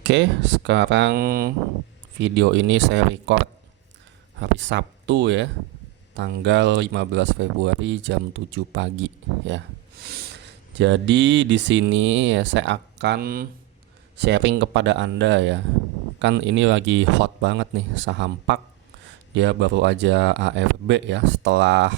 Oke, sekarang video ini saya record hari Sabtu ya, tanggal 15 Februari jam 7 pagi ya. Jadi di sini ya saya akan sharing kepada Anda ya. Kan ini lagi hot banget nih saham PAK. Dia baru aja ARB ya setelah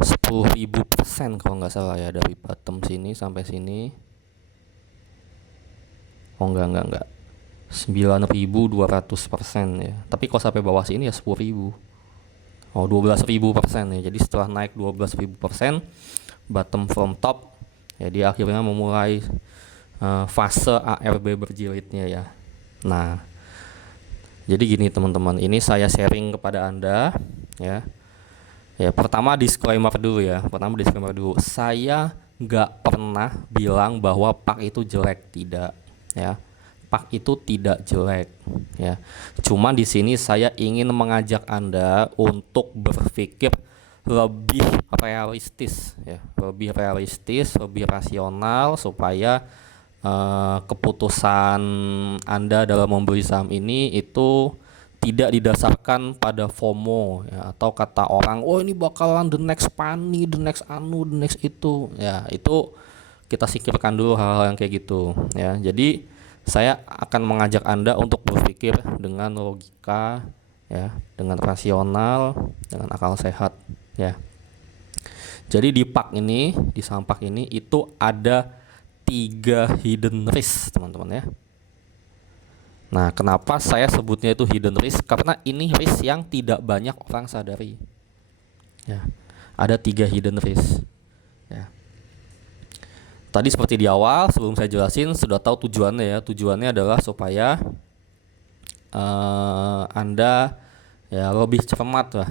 10.000% kalau nggak salah ya, dari bottom sini sampai sini. Oh enggak 9.200% ya. Tapi kalau sampai bawah sini ya 10.000. Oh 12.000% ya. Jadi setelah naik 12.000%, bottom from top ya, dia akhirnya memulai fase ARB berjilidnya ya. Nah, jadi gini teman-teman, ini saya sharing kepada Anda ya. Ya, pertama disclaimer dulu ya. Saya nggak pernah bilang bahwa PAK itu jelek, tidak ya. PAK itu tidak jelek ya. Cuman di sini saya ingin mengajak Anda untuk berpikir lebih realistis ya, lebih rasional supaya keputusan Anda dalam membeli saham ini itu tidak didasarkan pada FOMO ya, atau kata orang, oh ini bakalan the next pani, the next anu, the next itu ya. Itu kita singkirkan dulu hal-hal yang kayak gitu ya. Jadi saya akan mengajak Anda untuk berpikir dengan logika ya, dengan rasional, dengan akal sehat ya. Jadi di PAK ini, di saham PAK ini itu ada 3 hidden risk teman-teman ya. Nah, kenapa saya sebutnya itu hidden risk? Karena ini risk yang tidak banyak orang sadari. Ya, ada 3 hidden risk. Ya. Tadi seperti di awal sebelum saya jelasin sudah tahu tujuannya ya. Tujuannya adalah supaya Anda ya lebih cermat lah,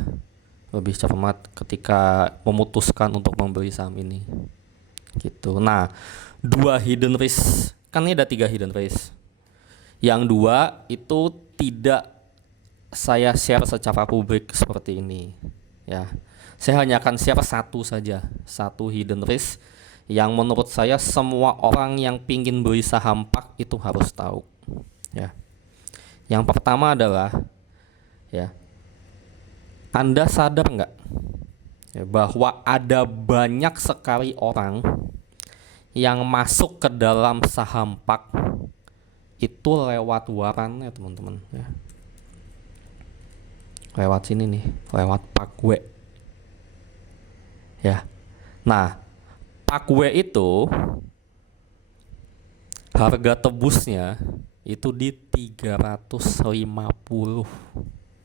lebih cermat ketika memutuskan untuk membeli saham ini. Gitu. Nah, 2 hidden risk, kan ini ada 3 hidden risk. Yang 2 itu tidak saya share secara publik seperti ini ya. Saya hanya akan share satu saja, satu hidden risk yang menurut saya semua orang yang pingin beli saham PAK itu harus tahu ya. Yang pertama adalah ya, Anda sadar nggak ya, bahwa ada banyak sekali orang yang masuk ke dalam saham PAK itu lewat warannya teman-teman ya. Lewat sini nih, lewat PAKW ya. Nah, PAKW itu harga tebusnya itu di 350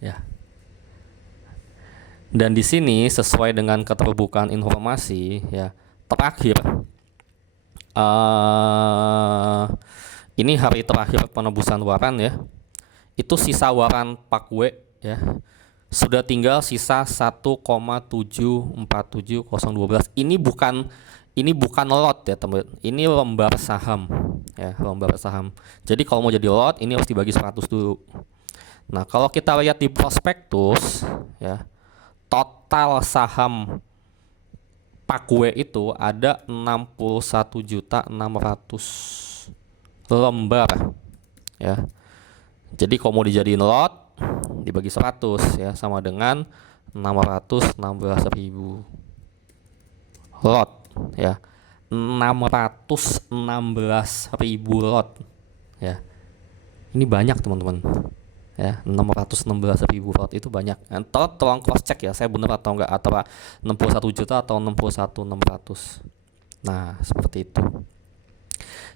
ya. Dan di sini sesuai dengan keterbukaan informasi ya, terakhir ini hari terakhir penebusan waran ya. Itu sisa waran PAKW ya, sudah tinggal sisa 1,747012. Ini bukan lot ya teman. Ini lembar saham ya, lembar saham. Jadi kalau mau jadi lot ini harus dibagi 100 dulu. Nah, kalau kita lihat di prospektus ya, total saham PAKW itu ada 61.600.000 lembar ya. Jadi kalau mau dijadiin lot dibagi 100 ya, sama dengan 616.000 lot ya. 616.000 lot ya. Ini banyak teman-teman ya. 616.000 lot itu banyak. Tolong cross check ya, saya benar atau enggak, atau 61 juta atau 61.600. Nah, seperti itu.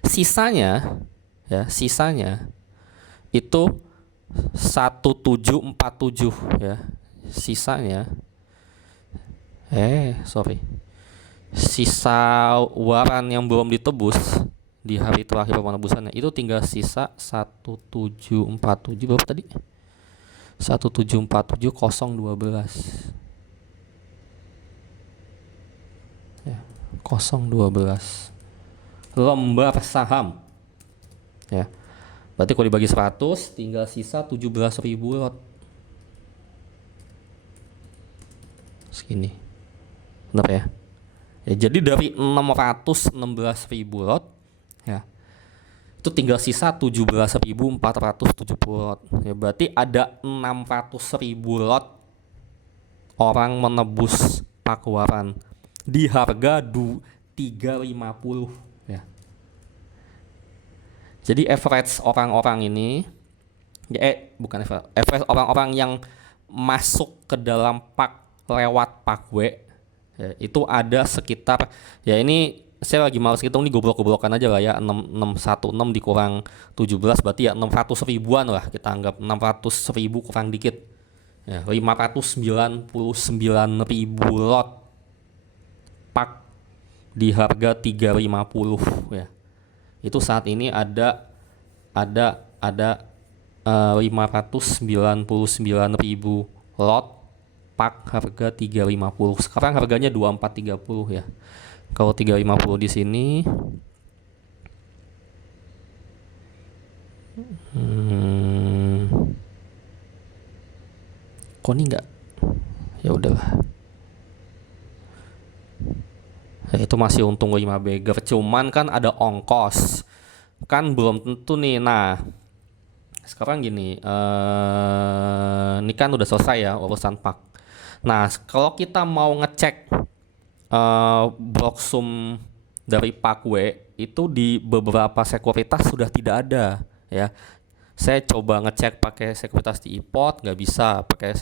Sisanya ya, sisanya itu 1747 ya. Sisanya sisa waran yang belum ditebus di hari terakhir penebusannya itu tinggal sisa 1747 berapa tadi? 1747012 ya, 012 lembar saham ya. Berarti kalau dibagi 100 tinggal sisa 17.000 lot. Segini. Benar ya? Ya, jadi dari 616.000 lot ya, Itu tinggal sisa 17.470 lot. Ya, berarti ada 600.000 lot orang menebus Pakuaran di harga 350 ya. Jadi average orang-orang ini bukan average orang-orang yang masuk ke dalam Pak lewat Pakwe ya, itu ada sekitar, ya ini saya lagi males hitung nih, goblok-goblokan aja lah ya, 616 dikurang 17 berarti ya 600 ribuan lah, kita anggap 600 ribu kurang dikit ya, 599.000 lot Pak di harga 350 ya. Itu saat ini ada 599.000 lot Pak harga 350. Sekarang harganya 2430 ya. Kalau 350 di sini kok ini enggak? Ya udahlah. Ya, itu masih untung 5 beger, cuman kan ada ongkos. Kan belum tentu nih. Nah, sekarang gini, ini kan udah selesai ya urusan Pak. Nah, kalau kita mau ngecek blok sum dari Pakwe itu di beberapa sekuritas sudah tidak ada ya. Saya coba ngecek pakai sekuritas di IPOT nggak bisa, pakai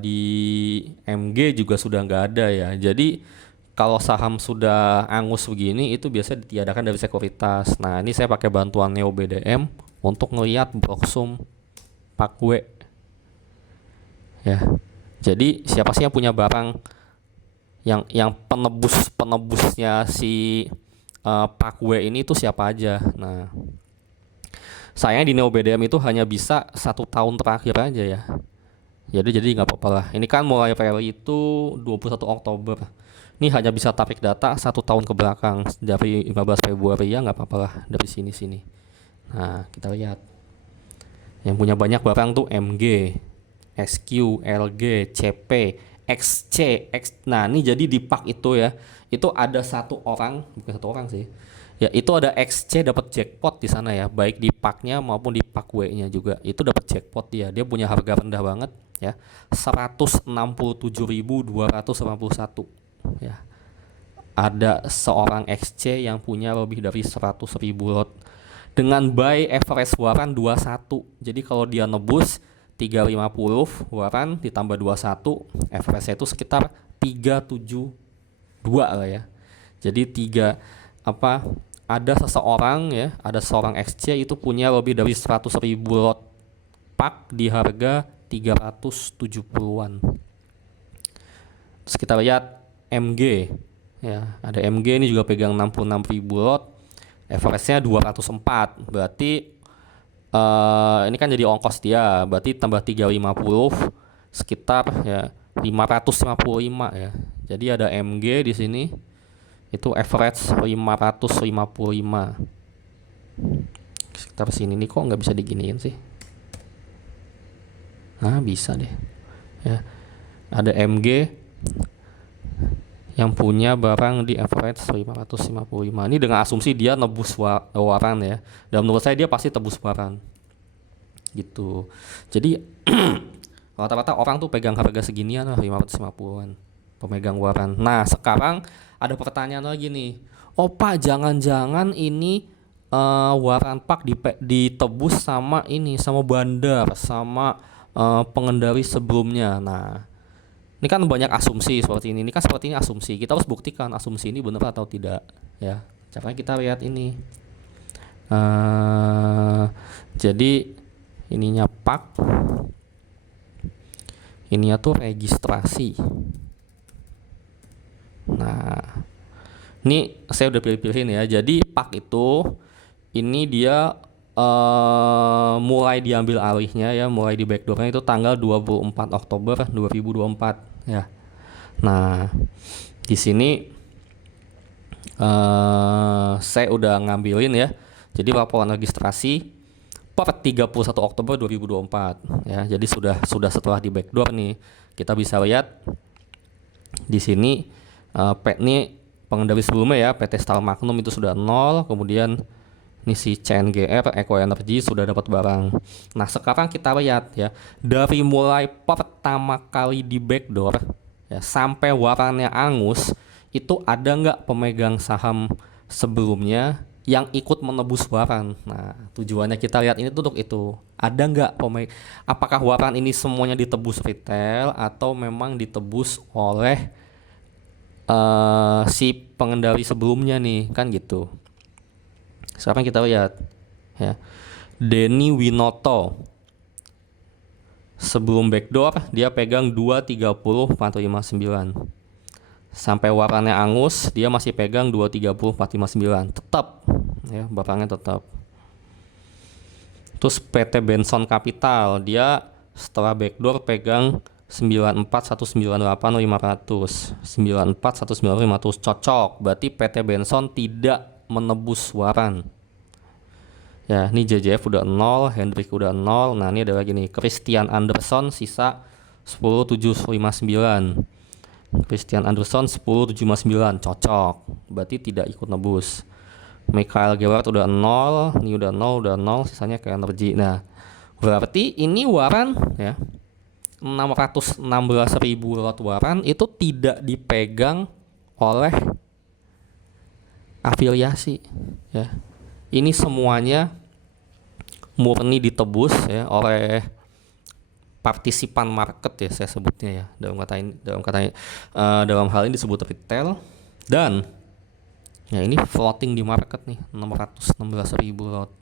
di MG juga sudah nggak ada ya. Jadi kalau saham sudah angus begini itu biasa ditiadakan dari sekuritas. Nah, ini saya pakai bantuan Neo BDM untuk ngelihat blok sum Pakwe ya. Jadi siapa sih yang punya barang yang penebusnya si Pakwe ini itu siapa aja. Nah, sayangnya di Neo BDM itu hanya bisa 1 tahun terakhir aja ya. Jadi nggak apa-apa lah. Ini kan mulai rally itu 21 Oktober. Ini hanya bisa tarik data 1 tahun ke belakang dari 15 Februari ya, nggak apa-apa lah dari sini. Nah, kita lihat. Yang punya banyak barang tuh MG, SQ, LG, CP, XC, Nah, ini jadi di Pak itu ya, itu ada bukan satu orang sih. Ya, itu ada XC dapat jackpot di sana ya, baik di Paknya maupun di Pak W-nya juga. Itu dapat jackpot dia. Dia punya harga rendah banget ya. 167.281 ya. Ada seorang XC yang punya lebih dari 100.000 lot dengan buy average waran 21. Jadi kalau dia nebus 350 waran ditambah 21, average itu sekitar 372 lah ya. Jadi ada seorang XC itu punya lebih dari 100.000 lot Pak di harga 370-an. Terus kita lihat MG ya, ada MG ini juga pegang 66.000 lot, average-nya 204. Berarti ini kan jadi ongkos dia, berarti tambah 350 sekitar ya 555 ya. Jadi ada MG di sini itu average 555. Sekitar sini nih, kok nggak bisa diginiin sih? Nah, bisa deh ya. Ada MG yang punya barang di average 555. Ini dengan asumsi dia nebus waran ya. Dan menurut saya dia pasti tebus waran gitu. Jadi rata-rata orang tuh pegang harga seginian lah, 550-an pemegang waran. Nah, sekarang ada pertanyaan lagi nih. Oh Pak, jangan-jangan ini waran Pak ditebus sama bandar, sama pengendali sebelumnya. Nah, ini kan banyak asumsi seperti ini. Ini kan seperti ini asumsi. Kita harus buktikan asumsi ini benar atau tidak ya. Caranya kita lihat ini. Jadi ininya Pak. Ininya tuh registrasi. Nah, ini saya udah pilih-pilihin ya. Jadi Pak itu ini dia mulai diambil alihnya ya, mulai di backdoornya itu tanggal 24 Oktober 2024 ya. Nah, di sini saya udah ngambilin ya. Jadi laporan registrasi per 31 Oktober 2024 ya. Jadi sudah setelah di backdoor nih. Kita bisa lihat di sini ini pengendali sebelumnya ya, PT Star Magnum itu sudah 0, kemudian Ini si CNGR Eco Energy sudah dapat barang. Nah, sekarang kita lihat ya, dari mulai pertama kali di backdoor ya sampai warannya angus, itu ada nggak pemegang saham sebelumnya yang ikut menebus waran. Nah, tujuannya kita lihat ini tuh untuk itu. Ada nggak apakah waran ini semuanya ditebus retail atau memang ditebus oleh si pengendali sebelumnya nih, kan gitu. Sekarang kita lihat ya. Denny Winoto sebelum backdoor dia pegang 230,459. Sampai warannya angus dia masih pegang 230,459. Tetap ya, barangnya tetap. Terus PT Benson Capital dia setelah backdoor pegang 94,198,500. 94,198,500 cocok. Berarti PT Benson tidak menebus waran. Ya, ini JJF udah 0, Hendrik udah 0. Nah, ini ada lagi nih, Christian Anderson sisa 10,759. Christian Anderson 10,759 cocok. Berarti tidak ikut nebus. Michael Gewart udah 0, ini udah 0, sisanya ke energi. Nah, berarti ini waran ya 616.000 lot waran itu tidak dipegang oleh afiliasi ya. Ini semuanya murni ditebus ya oleh partisipan market ya, saya sebutnya ya, dalam hal ini disebut retail. Dan ya ini floating di market nih 616.000 lot.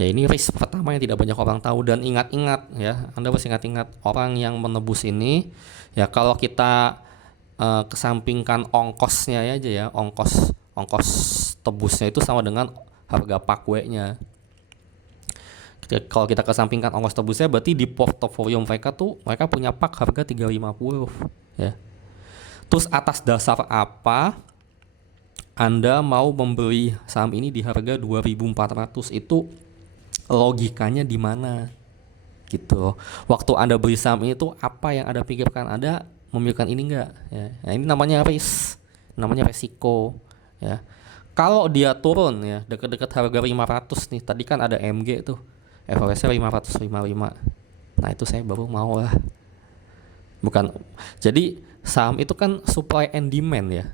Ya, ini risk pertama yang tidak banyak orang tahu. Dan ingat-ingat ya, Anda harus ingat-ingat orang yang menebus ini ya, kalau kita kesampingkan ongkosnya aja ya, ongkos tebusnya itu sama dengan harga pakwenya. Kalau kita kesampingkan ongkos tebusnya, berarti di portofolio mereka punya pak harga 350 ya. Terus atas dasar apa Anda mau membeli saham ini di harga 2.400? Itu logikanya di mana gitu. Waktu Anda beli saham ini tuh apa yang Anda pikirkan? Anda memikirkan ini enggak ya? Nah, ini namanya risk, namanya resiko ya. Kalau dia turun ya dekat-dekat harga 500 nih, tadi kan ada MG tuh, FOS-nya 555. Nah, itu saya baru mau lah. Bukan. Jadi saham itu kan supply and demand ya.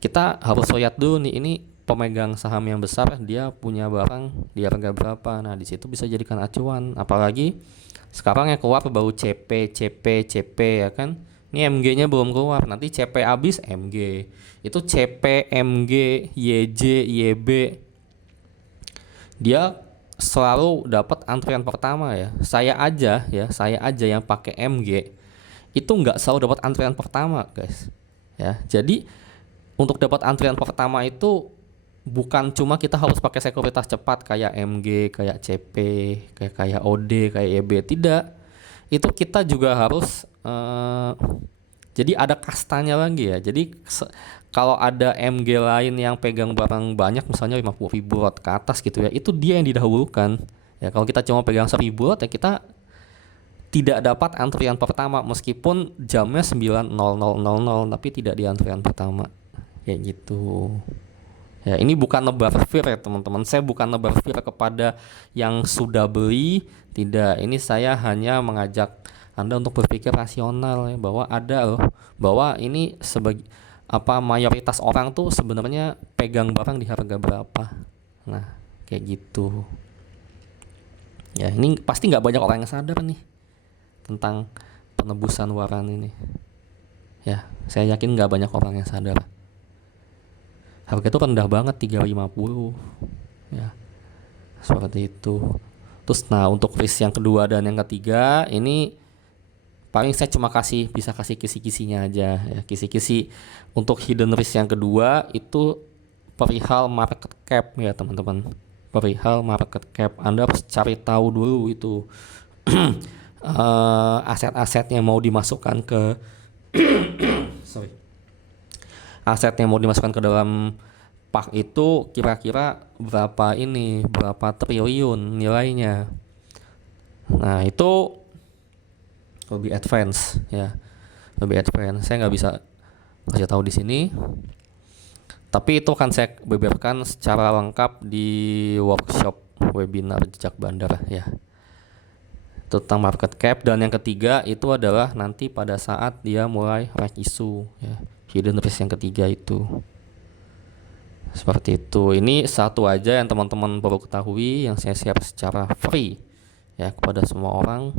Kita harus lihat dulu nih, ini pemegang saham yang besar dia punya barang di harga berapa. Nah, di situ bisa jadikan acuan. Apalagi sekarang yang keluar baru CP ya kan. Ini MG-nya belum keluar. Nanti CP habis MG. Itu CP, MG, YJ, YB. Dia selalu dapat antrian pertama ya. Saya aja yang pakai MG itu nggak selalu dapat antrian pertama, guys. Ya, jadi untuk dapat antrian pertama itu bukan cuma kita harus pakai sekuritas cepat kayak MG, kayak CP, kayak OD, kayak YB, tidak. Itu kita juga harus jadi ada kastanya lagi ya. Jadi kalau ada MG lain yang pegang barang banyak, misalnya 50.000 lot ke atas gitu ya, itu dia yang didahulukan. Ya, kalau kita cuma pegang 1.000 lot ya kita tidak dapat antrian pertama meskipun jamnya 9.00 tapi tidak di antrian pertama. Kayak gitu. Ya, ini bukan nebar fear ya teman-teman. Saya bukan nebar fear kepada yang sudah beli, tidak. Ini saya hanya mengajak Anda untuk berpikir rasional ya, bahwa ada loh, bahwa ini sebagai mayoritas orang tuh sebenarnya pegang barang di harga berapa. Nah, kayak gitu. Ya, ini pasti nggak banyak orang yang sadar nih tentang penebusan waran ini. Ya, saya yakin nggak banyak orang yang sadar. Harga itu rendah banget 350 ya, seperti itu. Terus nah, untuk risk yang kedua dan yang ketiga ini paling saya cuma bisa kasih kisi-kisinya aja ya. Kisi-kisi untuk hidden risk yang kedua itu perihal market cap ya teman-teman. Perihal market cap, Anda harus cari tahu dulu itu aset-asetnya mau dimasukkan ke asetnya mau dimasukkan ke dalam pak itu kira-kira berapa triliun nilainya. Nah, itu lebih advance ya, lebih advance. Saya nggak bisa kasih tahu di sini. Tapi itu akan saya beberkan secara lengkap di workshop webinar jejak bandar ya. Itu tentang market cap. Dan yang ketiga itu adalah nanti pada saat dia mulai right issue ya. Hidden risk yang ketiga itu. Seperti itu. Ini satu aja yang teman-teman perlu ketahui yang saya share secara free ya kepada semua orang.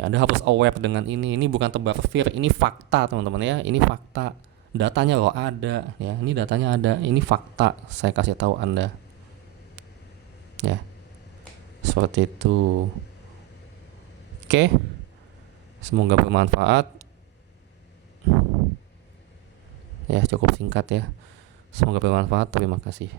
Ya, Anda harus aware dengan ini. Ini bukan tebar fear, ini fakta teman-teman ya. Ini fakta. Datanya loh ada ya. Ini datanya ada. Ini fakta. Saya kasih tahu Anda. Ya. Seperti itu. Oke. Semoga bermanfaat. Ya, cukup singkat ya. Semoga bermanfaat. Terima kasih.